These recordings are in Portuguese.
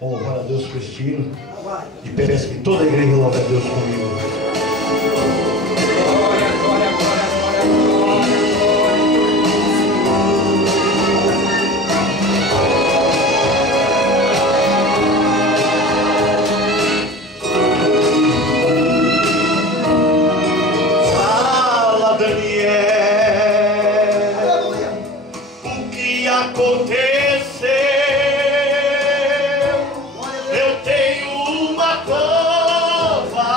Oh, glória a Deus, Cristino. E peço que toda a igreja louve a Deus comigo. Glória, glória, glória, glória, glória. Fala, Daniel, o que aconteceu? Eu tenho uma cova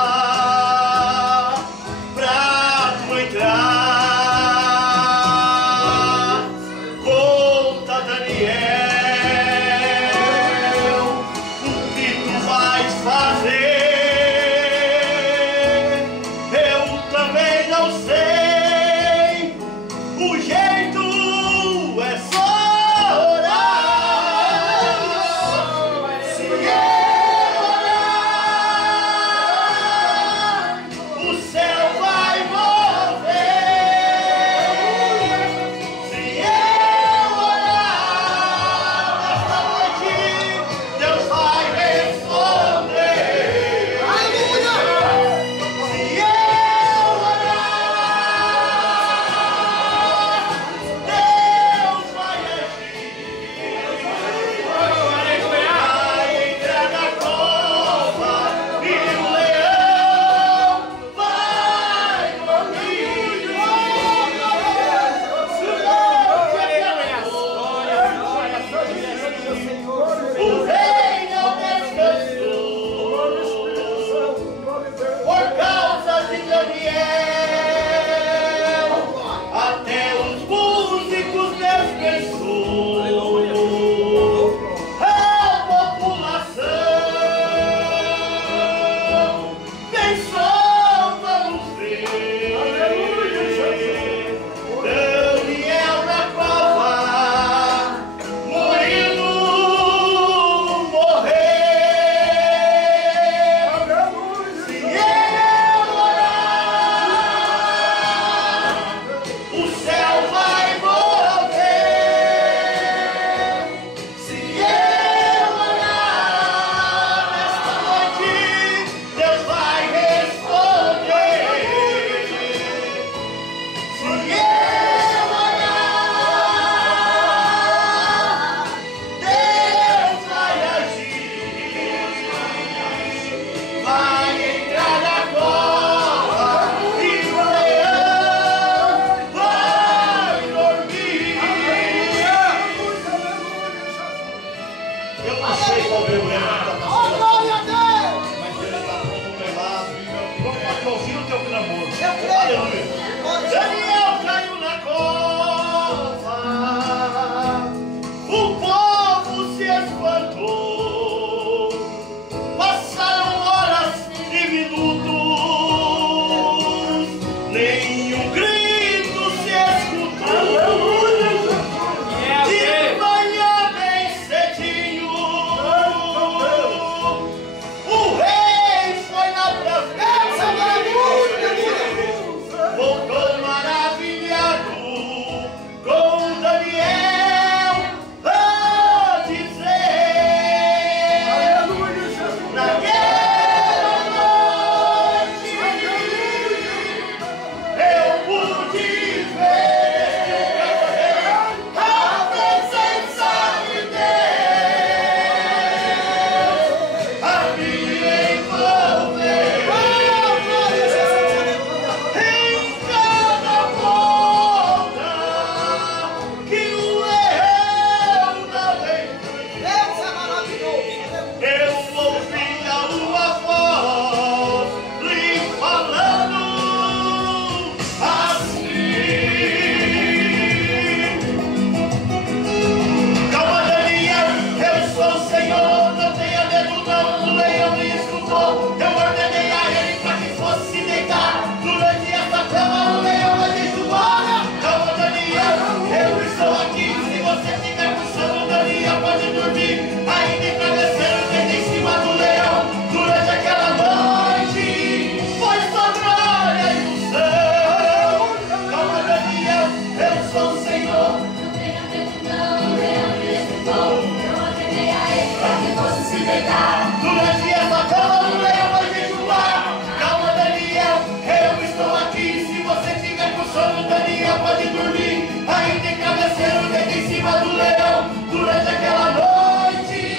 fosse deitar. Durante essa cama o leão vai jejuar. Calma, Daniel, eu estou aqui. Se você tiver com sono, Daniel pode dormir. Aí tem travesseiro deita em cima do leão. Durante aquela noite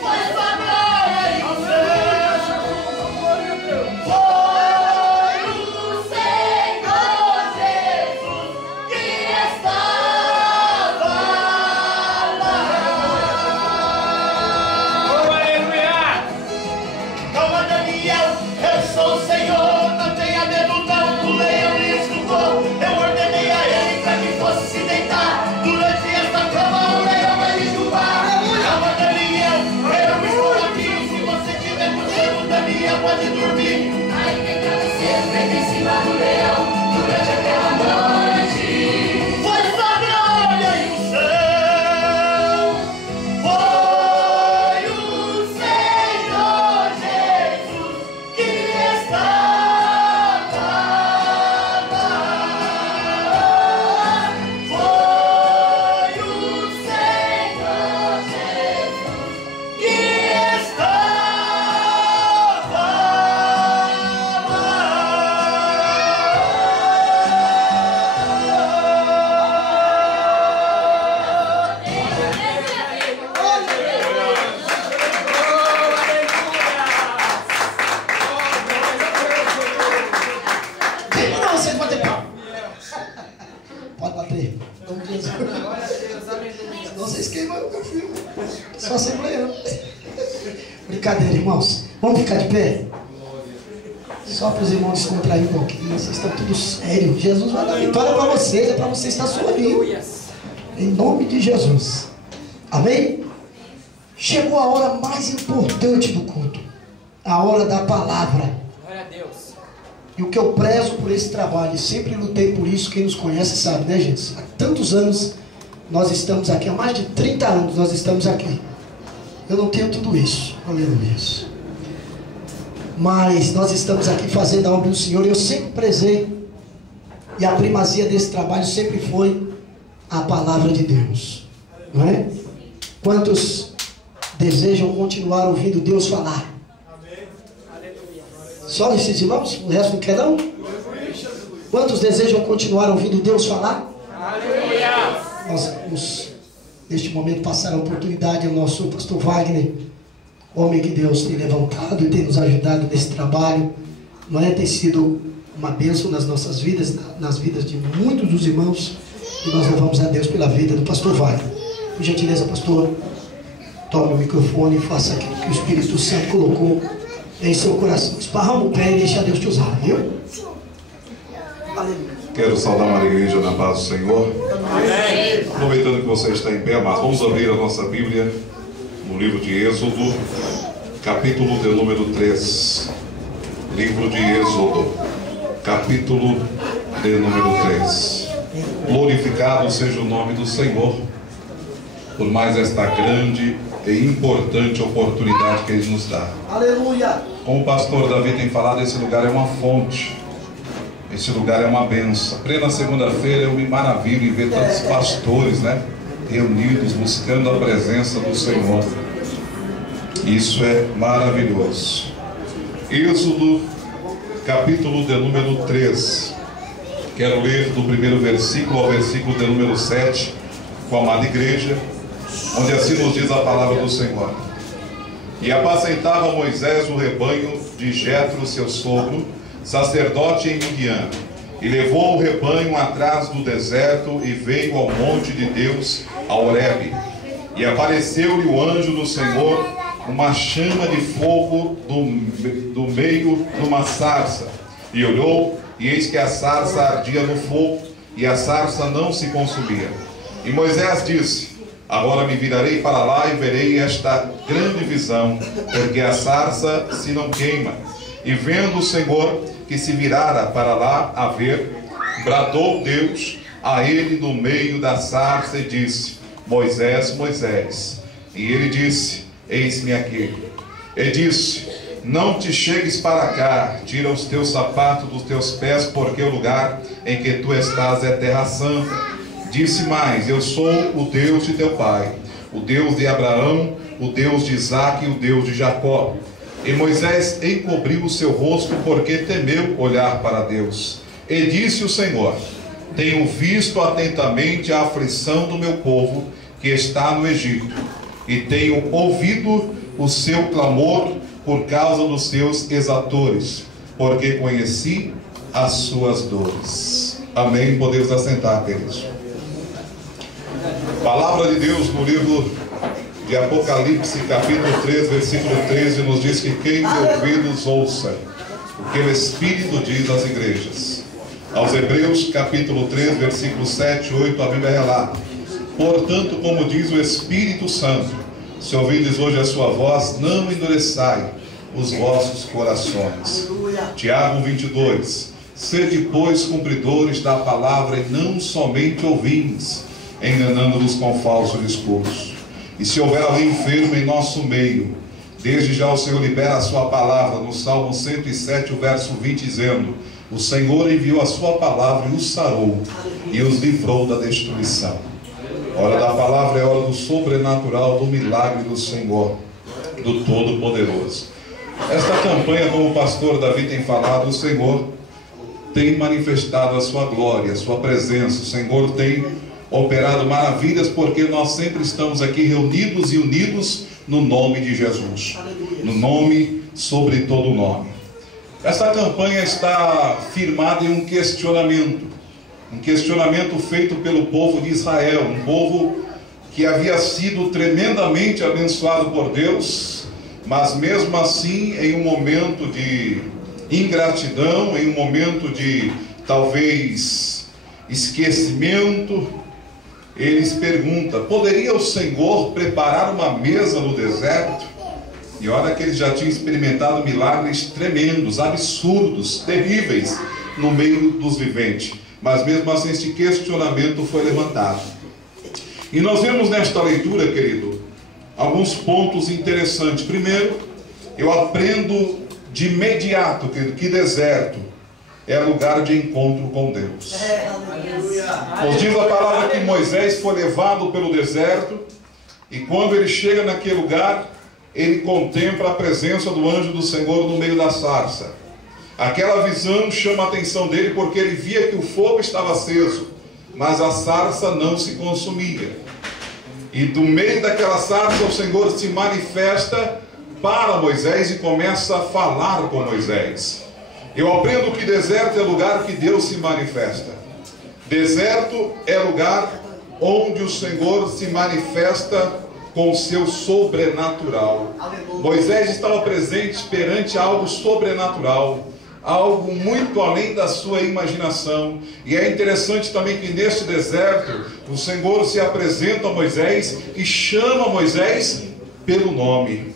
foi sua glória e o céu. Foi o Senhor Jesus que estava lá. Aleluia! Calma, Daniel, eu sou o Senhor, não tenha medo não. O leão lhe escutou, eu ordenei a ele para que fosse se deitar. Durante esta cama o leão vai lhe chuvar. Calma, Daniel, eu estou aqui. Se você tiver com sono, Daniel pode dormir. Aí tem travesseiro feito em cima do leão. Durante aquela noite foi sua glória e o céu. Foi o Senhor Jesus que estava lá. Foi o Senhor Jesus que estava Não, vocês bater palma. Pode bater. Em nome de Jesus. Não vocês queimam o meu filho. Só assembleia. Brincadeira, irmãos. Vamos ficar de pé? Só para os irmãos descontrair um pouquinho. Vocês estão tudo sério. Jesus vai dar vitória para vocês. É para vocês estar sorrindo. Em nome de Jesus. Amém? Chegou a hora mais importante do culto. A hora da palavra. Glória a Deus. E o que eu prezo por esse trabalho, e sempre lutei por isso, quem nos conhece sabe, né, gente? Há tantos anos nós estamos aqui, há mais de 30 anos nós estamos aqui. Eu não tenho tudo isso, aleluia. Mas nós estamos aqui fazendo a obra do Senhor, e eu sempre prezei, e a primazia desse trabalho sempre foi a palavra de Deus, não é? Quantos desejam continuar ouvindo Deus falar? Só esses irmãos? O resto não quer não? Quantos desejam continuar ouvindo Deus falar? Aleluia! Nós vamos, neste momento, passar a oportunidade ao nosso pastor Wagner, homem que Deus tem levantado e tem nos ajudado nesse trabalho. Não é? Tem sido uma bênção nas nossas vidas, nas vidas de muitos dos irmãos. E nós louvamos a Deus pela vida do pastor Wagner. Por gentileza, pastor, tome o microfone e faça aquilo que o Espírito Santo colocou em seu coração. Esparrama o pé e deixa Deus te usar, viu? Aleluia. Quero saudar a igreja na paz do Senhor. Amém. Aproveitando que você está em pé, mas vamos abrir a nossa Bíblia no livro de Êxodo, capítulo de número 3. Livro de Êxodo, capítulo de número 3. Glorificado seja o nome do Senhor por mais esta grande e importante oportunidade que Ele nos dá. Aleluia. Como o pastor Davi tem falado, esse lugar é uma fonte. Esse lugar é uma benção. Plena segunda-feira eu me maravilho em ver tantos pastores, né, reunidos, buscando a presença do Senhor. Isso é maravilhoso. Êxodo, capítulo de número 3. Quero ler do primeiro versículo ao versículo de número 7, com a amada igreja, onde assim nos diz a palavra do Senhor. E apacentava Moisés o rebanho de Jetro, seu sogro, sacerdote em Midian, e levou o rebanho atrás do deserto e veio ao monte de Deus, a Horebe. E apareceu-lhe o anjo do Senhor, uma chama de fogo do meio de uma sarça. E olhou, e eis que a sarça ardia no fogo, e a sarça não se consumia. E Moisés disse: agora me virarei para lá e verei esta grande visão, porque a sarça se não queima. E vendo o Senhor que se virara para lá a ver, bradou Deus a ele no meio da sarça e disse: Moisés, Moisés. E ele disse: eis-me aqui. E disse: não te chegues para cá, tira os teus sapatos dos teus pés, porque o lugar em que tu estás é terra santa. Disse mais: eu sou o Deus de teu pai, o Deus de Abraão, o Deus de Isaque e o Deus de Jacó. E Moisés encobriu o seu rosto, porque temeu olhar para Deus. E disse o Senhor: tenho visto atentamente a aflição do meu povo que está no Egito, e tenho ouvido o seu clamor por causa dos seus exatores, porque conheci as suas dores. Amém. Podemos assentar, queridos. Palavra de Deus no livro de Apocalipse, capítulo 3, versículo 13, nos diz que quem tem ouvidos ouça o que o Espírito diz às igrejas. Aos Hebreus, capítulo 3, versículo 7 e 8, a Bíblia relata: portanto, como diz o Espírito Santo, se ouvirdes hoje a sua voz, não endureçai os vossos corações. Tiago 22, sede, pois, cumpridores da palavra, e não somente ouvintes, enganando-vos com falso discurso. E se houver alguém enfermo em nosso meio, desde já o Senhor libera a sua palavra, no Salmo 107, o verso 20, dizendo: o Senhor enviou a sua palavra e os sarou, e os livrou da destruição. Hora da palavra é hora do sobrenatural, do milagre do Senhor, do Todo-Poderoso. Esta campanha, como o pastor Davi tem falado, o Senhor tem manifestado a sua glória, a sua presença. O Senhor tem operado maravilhas, porque nós sempre estamos aqui reunidos e unidos no nome de Jesus, no nome sobre todo nome. Essa campanha está firmada em um questionamento feito pelo povo de Israel, um povo que havia sido tremendamente abençoado por Deus, mas mesmo assim, em um momento de ingratidão, em um momento de talvez esquecimento, eles perguntam: poderia o Senhor preparar uma mesa no deserto? E olha que eles já tinham experimentado milagres tremendos, absurdos, terríveis no meio dos viventes. Mas mesmo assim este questionamento foi levantado. E nós vemos nesta leitura, querido, alguns pontos interessantes. Primeiro, eu aprendo de imediato, querido, que deserto é lugar de encontro com Deus. Nos diz a palavra que Moisés foi levado pelo deserto, e quando ele chega naquele lugar, ele contempla a presença do anjo do Senhor no meio da sarça. Aquela visão chama a atenção dele, porque ele via que o fogo estava aceso, mas a sarça não se consumia. E do meio daquela sarça o Senhor se manifesta para Moisés e começa a falar com Moisés. Eu aprendo que deserto é lugar que Deus se manifesta. Deserto é lugar onde o Senhor se manifesta com o seu sobrenatural. Moisés estava presente perante algo sobrenatural, algo muito além da sua imaginação. E é interessante também que neste deserto o Senhor se apresenta a Moisés e chama Moisés pelo nome.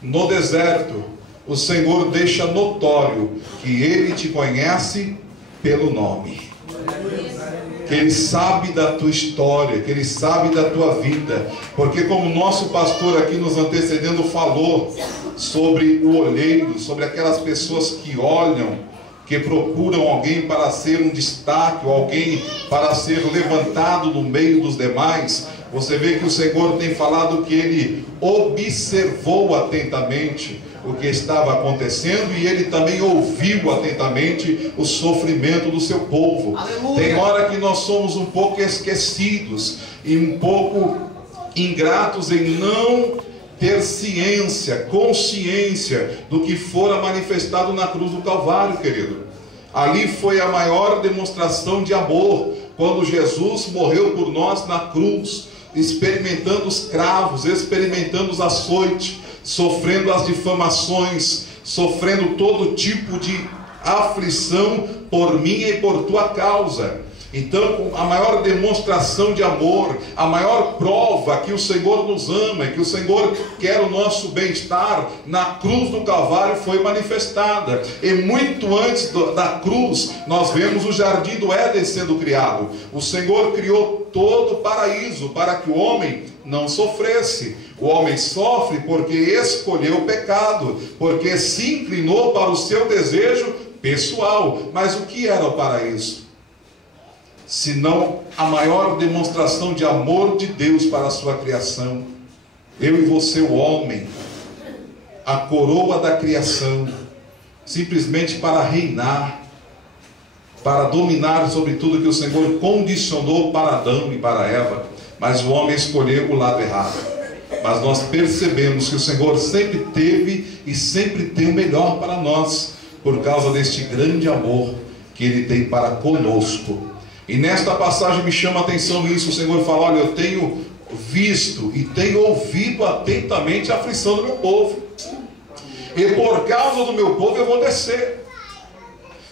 No deserto o Senhor deixa notório que Ele te conhece pelo nome, que Ele sabe da tua história, que Ele sabe da tua vida. Porque como o nosso pastor aqui nos antecedendo falou sobre o olheiro, sobre aquelas pessoas que olham, que procuram alguém para ser um destaque, ou alguém para ser levantado no meio dos demais, você vê que o Senhor tem falado que Ele observou atentamente o que estava acontecendo, e Ele também ouviu atentamente o sofrimento do seu povo. Aleluia. Tem hora que nós somos um pouco esquecidos e um pouco ingratos em não ter ciência, consciência do que fora manifestado na cruz do Calvário, querido. Ali foi a maior demonstração de amor, quando Jesus morreu por nós na cruz, experimentando os cravos, experimentando os açoites, sofrendo as difamações, sofrendo todo tipo de aflição por minha e por tua causa. Então, a maior demonstração de amor, a maior prova que o Senhor nos ama e que o Senhor quer o nosso bem-estar, na cruz do Calvário foi manifestada. E muito antes da cruz, nós vemos o jardim do Éden sendo criado. O Senhor criou todo o paraíso para que o homem não sofresse. O homem sofre porque escolheu o pecado, porque se inclinou para o seu desejo pessoal. Mas o que era o paraíso? Senão a maior demonstração de amor de Deus para a sua criação. eu e você, o homem, a coroa da criação, simplesmente para reinar, para dominar sobre tudo que o Senhor condicionou para Adão e para Eva, mas o homem escolheu o lado errado. Mas nós percebemos que o Senhor sempre teve e sempre tem o melhor para nós, por causa deste grande amor que Ele tem para conosco. E nesta passagem me chama a atenção isso. O Senhor fala: olha, eu tenho visto e tenho ouvido atentamente a aflição do meu povo, e por causa do meu povo eu vou descer,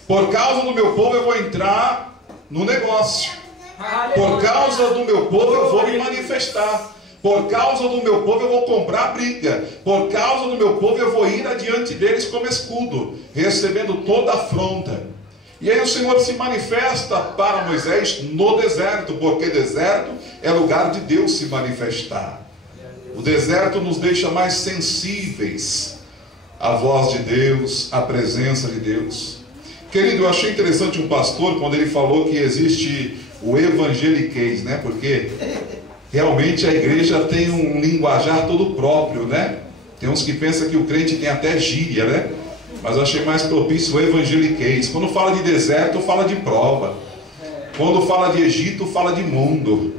por causa do meu povo eu vou entrar no negócio, por causa do meu povo eu vou me manifestar, por causa do meu povo eu vou comprar briga, por causa do meu povo eu vou ir adiante deles como escudo, recebendo toda a afronta. E aí o Senhor se manifesta para Moisés no deserto, porque deserto é lugar de Deus se manifestar. O deserto nos deixa mais sensíveis à voz de Deus, à presença de Deus. Querido, eu achei interessante um pastor quando ele falou que existe o evangeliquez, né? Porque realmente a igreja tem um linguajar todo próprio, né? Tem uns que pensam que o crente tem até gíria, né? Mas eu achei mais propício o evangeliquez. Quando fala de deserto, fala de prova. Quando fala de Egito, fala de mundo.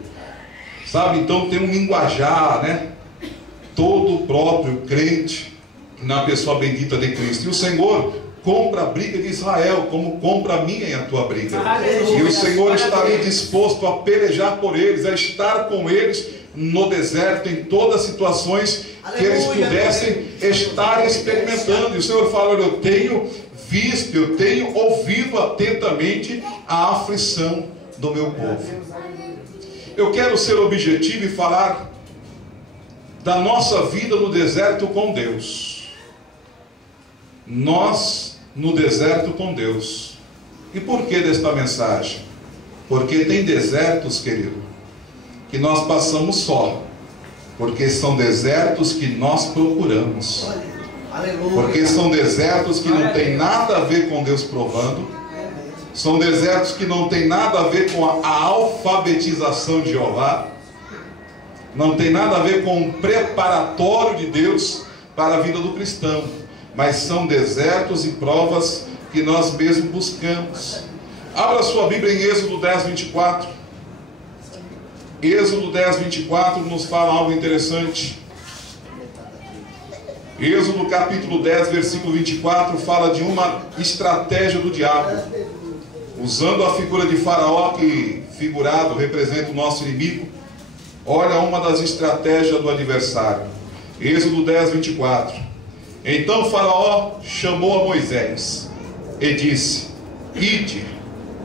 Sabe? Então tem um linguajar, né? Todo próprio, crente, na pessoa bendita de Cristo. E o Senhor compra a briga de Israel, como compra a minha e a tua briga. E o Senhor está ali disposto a pelejar por eles, a estar com eles no deserto, em todas as situações que eles pudessem estar experimentando. E o Senhor fala: olha, eu tenho visto, eu tenho ouvido atentamente a aflição do meu povo. Eu quero ser objetivo e falar da nossa vida no deserto com Deus. Nós no deserto com Deus. E por que desta mensagem? Porque tem desertos, querido, que nós passamos só, porque são desertos que nós procuramos, porque são desertos que não tem nada a ver com Deus provando, são desertos que não tem nada a ver com a alfabetização de Jeová, não tem nada a ver com o preparatório de Deus para a vida do cristão, mas são desertos e provas que nós mesmos buscamos. Abra sua Bíblia em Êxodo 10, 24. Êxodo 10, 24 nos fala algo interessante. Êxodo capítulo 10, versículo 24 fala de uma estratégia do diabo, usando a figura de Faraó, que figurado representa o nosso inimigo. Olha uma das estratégias do adversário. Êxodo 10, 24. Então Faraó chamou a Moisés e disse: ide,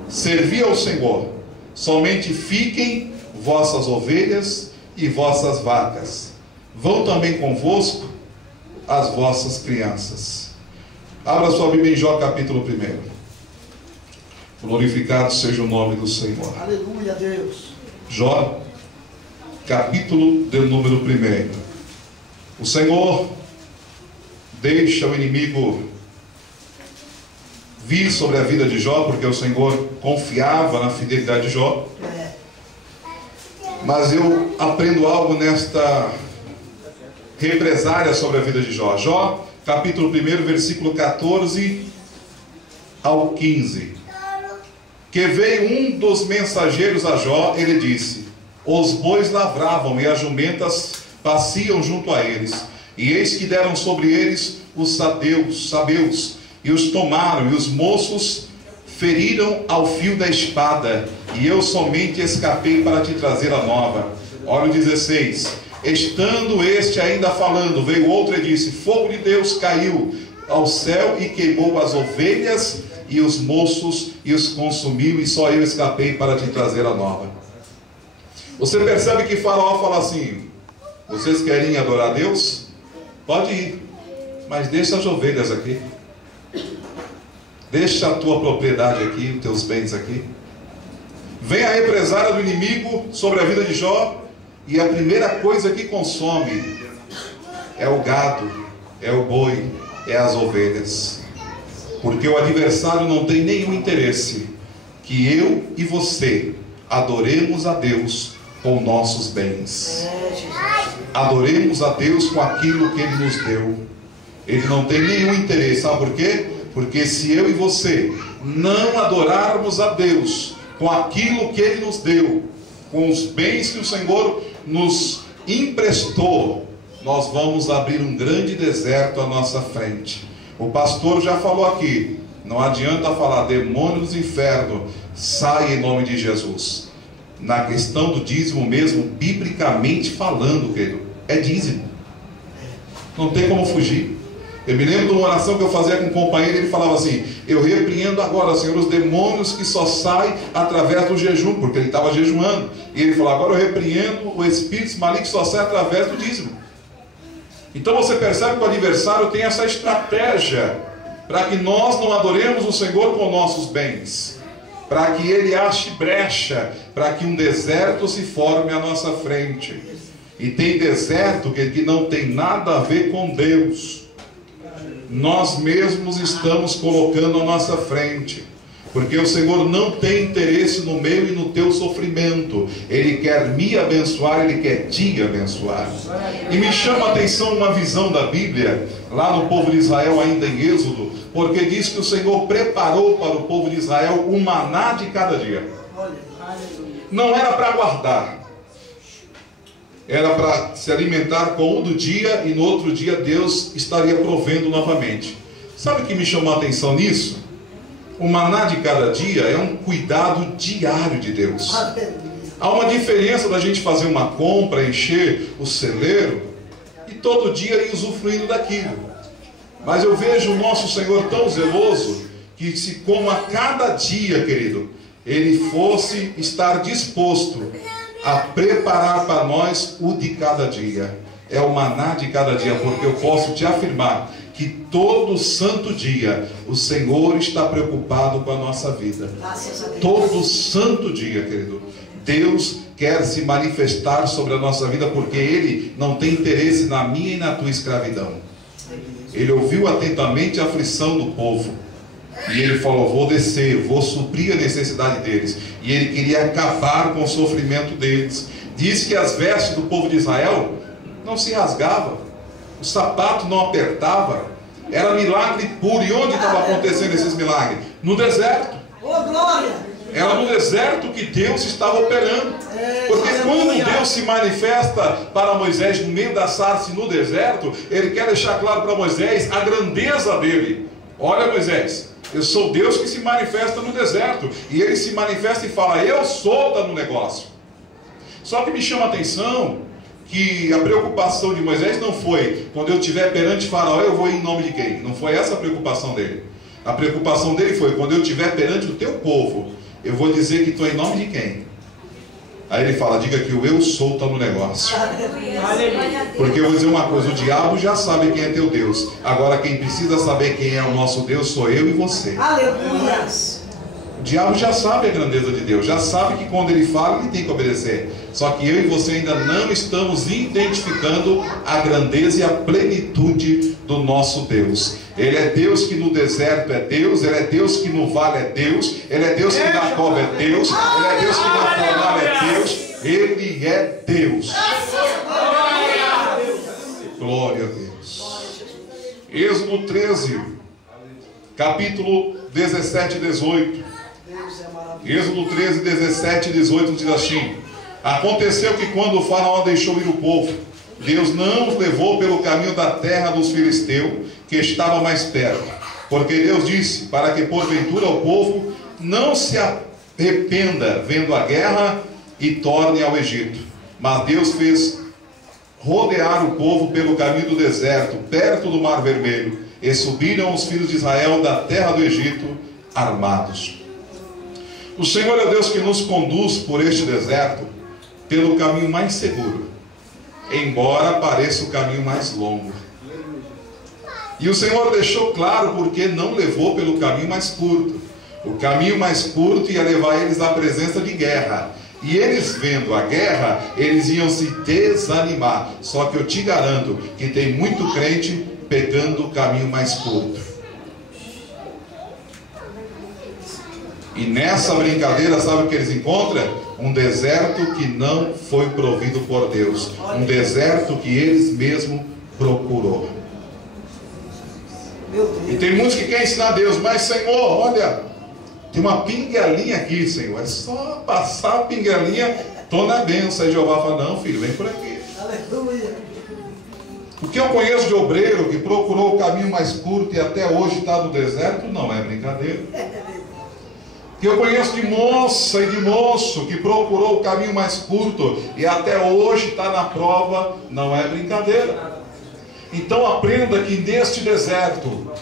servi ao Senhor, somente fiquem vossas ovelhas e vossas vacas, vão também convosco as vossas crianças. Abra sua Bíblia em Jó capítulo 1. Glorificado seja o nome do Senhor. Aleluia, Deus. Jó capítulo de número 1. O Senhor deixa o inimigo vir sobre a vida de Jó, porque o Senhor confiava na fidelidade de Jó. Mas eu aprendo algo nesta represária sobre a vida de Jó. Jó, capítulo 1, versículo 14 ao 15. Que veio um dos mensageiros a Jó, ele disse: os bois lavravam e as jumentas pasciam junto a eles, e eis que deram sobre eles os sabeus, e os tomaram, e os moços feriram ao fio da espada, e eu somente escapei para te trazer a nova. Olha o 16. Estando este ainda falando, veio outro e disse: fogo de Deus caiu ao céu e queimou as ovelhas e os moços e os consumiu, e só eu escapei para te trazer a nova. Você percebe que Faraó fala assim: vocês querem adorar a Deus? Pode ir, mas deixa as ovelhas aqui, deixa a tua propriedade aqui, os teus bens aqui. Vem a represária do inimigo sobre a vida de Jó, e a primeira coisa que consome é o gado, é o boi, é as ovelhas. Porque o adversário não tem nenhum interesse que eu e você adoremos a Deus com nossos bens. adoremos a Deus com aquilo que Ele nos deu. Ele não tem nenhum interesse, sabe por quê? Porque se eu e você não adorarmos a Deus com aquilo que Ele nos deu, com os bens que o Senhor nos emprestou, nós vamos abrir um grande deserto à nossa frente. O pastor já falou aqui, não adianta falar demônio dos infernos, sai em nome de Jesus. Na questão do dízimo mesmo, biblicamente falando, querido, é dízimo. Não tem como fugir. Eu me lembro de uma oração que eu fazia com um companheiro, ele falava assim: eu repreendo agora, Senhor, os demônios que só saem através do jejum, porque ele estava jejuando. E ele falou: agora eu repreendo o espírito maligno que só sai através do dízimo. Então você percebe que o adversário tem essa estratégia para que nós não adoremos o Senhor com nossos bens, para que ele ache brecha, para que um deserto se forme à nossa frente. E tem deserto que não tem nada a ver com Deus. Nós mesmos estamos colocando à nossa frente, porque o Senhor não tem interesse no meu e no teu sofrimento. Ele quer me abençoar, Ele quer te abençoar. E me chama a atenção uma visão da Bíblia, lá no povo de Israel, ainda em Êxodo, porque diz que o Senhor preparou para o povo de Israel o maná de cada dia. Não era para guardar, era para se alimentar com o do dia, e no outro dia Deus estaria provendo novamente. Sabe o que me chamou a atenção nisso? O maná de cada dia é um cuidado diário de Deus. Há uma diferença da gente fazer uma compra, encher o celeiro e todo dia ir usufruindo daquilo. Mas eu vejo o nosso Senhor tão zeloso que, se como a cada dia, querido, Ele fosse estar disposto a preparar para nós o de cada dia. É o maná de cada dia, porque eu posso te afirmar que todo santo dia o Senhor está preocupado com a nossa vida. Todo santo dia, querido, Deus quer se manifestar sobre a nossa vida, porque Ele não tem interesse na minha e na tua escravidão. Ele ouviu atentamente a aflição do povo e Ele falou: vou descer, vou suprir a necessidade deles. E Ele queria acabar com o sofrimento deles. Diz que as vestes do povo de Israel não se rasgavam, o sapato não apertava, era milagre puro. E onde estava acontecendo esses milagres? No deserto. Era no deserto que Deus estava operando. Porque quando Deus se manifesta para Moisés no meio da sarça e no deserto, Ele quer deixar claro para Moisés a grandeza dele. Olha, Moisés, eu sou Deus que se manifesta no deserto. E Ele se manifesta e fala: eu sou, está no negócio. Só que me chama a atenção que a preocupação de Moisés não foi: quando eu estiver perante Faraó, eu vou ir em nome de quem? Não foi essa a preocupação dele. A preocupação dele foi: quando eu estiver perante o teu povo, eu vou dizer que estou em nome de quem? Aí ele fala: diga que o eu sou está no negócio. Porque eu vou dizer uma coisa: o diabo já sabe quem é teu Deus. Agora quem precisa saber quem é o nosso Deus sou eu e você. Aleluia. O diabo já sabe a grandeza de Deus, já sabe que quando Ele fala, Ele tem que obedecer. Só que eu e você ainda não estamos identificando a grandeza e a plenitude do nosso Deus. Ele é Deus que no deserto é Deus, Ele é Deus que no vale é Deus, Ele é Deus que na cova é Deus, Ele é Deus que na fornalha é Deus, Ele é Deus. Glória a Deus. Êxodo 13, capítulo 17 e 18. Êxodo 13, 17 e 18 diz assim: aconteceu que quando o faraó deixou ir o povo, Deus não os levou pelo caminho da terra dos filisteus, que estava mais perto. Porque Deus disse, para que porventura o povo não se arrependa vendo a guerra e torne ao Egito. Mas Deus fez rodear o povo pelo caminho do deserto, perto do Mar Vermelho, e subiram os filhos de Israel da terra do Egito armados. O Senhor é Deus que nos conduz por este deserto pelo caminho mais seguro, embora pareça o caminho mais longo. E o Senhor deixou claro porque não levou pelo caminho mais curto. O caminho mais curto ia levar eles à presença de guerra. E eles vendo a guerra, eles iam se desanimar. Só que eu te garanto que tem muito crente pegando o caminho mais curto. E nessa brincadeira, sabe o que eles encontram? Um deserto que não foi provido por Deus. Um deserto que eles mesmos procurou. E tem muitos que querem ensinar a Deus, mas Senhor, olha, tem uma pingalinha aqui, Senhor. É só passar a pingalinha, estou na bênção. Aí Jeová fala, não filho, vem por aqui. Aleluia. O que eu conheço de obreiro que procurou o caminho mais curto e até hoje está no deserto, não é brincadeira. O que eu conheço de moça e de moço que procurou o caminho mais curto e até hoje está na prova, não é brincadeira. Então aprenda que neste deserto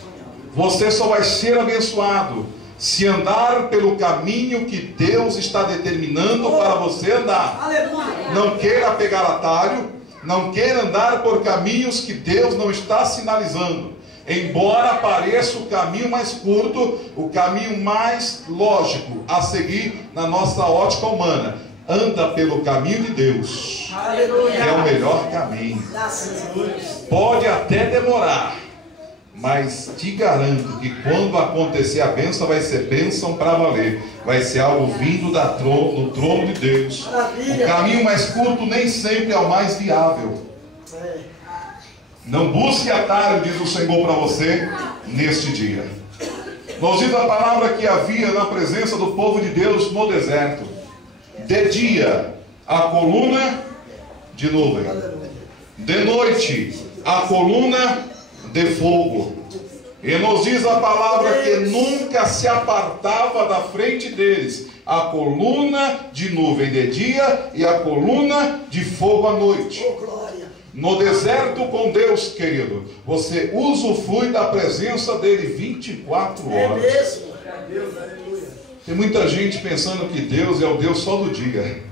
você só vai ser abençoado se andar pelo caminho que Deus está determinando para você andar. Aleluia. Não queira pegar atalho, não queira andar por caminhos que Deus não está sinalizando. Embora pareça o caminho mais curto, o caminho mais lógico a seguir na nossa ótica humana, anda pelo caminho de Deus. Aleluia. É o melhor caminho. Graças a Deus. Pode até demorar, mas te garanto que quando acontecer a bênção, vai ser bênção para valer. Vai ser algo vindo do trono de Deus. Maravilha. O caminho mais curto nem sempre é o mais viável. Não busque atalho, diz o Senhor para você neste dia. Nós vimos a palavra que havia na presença do povo de Deus no deserto. De dia, a coluna de nuvem. De noite, a coluna de fogo. E nos diz a palavra que nunca se apartava da frente deles a coluna de nuvem de dia e a coluna de fogo à noite. Oh, glória. No deserto com Deus, querido, você usufrui da presença dele 24 horas. É mesmo. Deus, aleluia. Tem muita gente pensando que Deus é o Deus só do dia.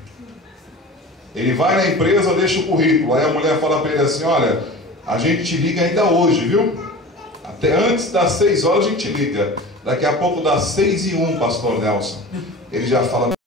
Ele vai na empresa, deixa o currículo. Aí a mulher fala para ele assim, olha, a gente te liga ainda hoje, viu? Até antes das 6 horas a gente liga. Daqui a pouco das 6:01, pastor Nelson. Ele já fala...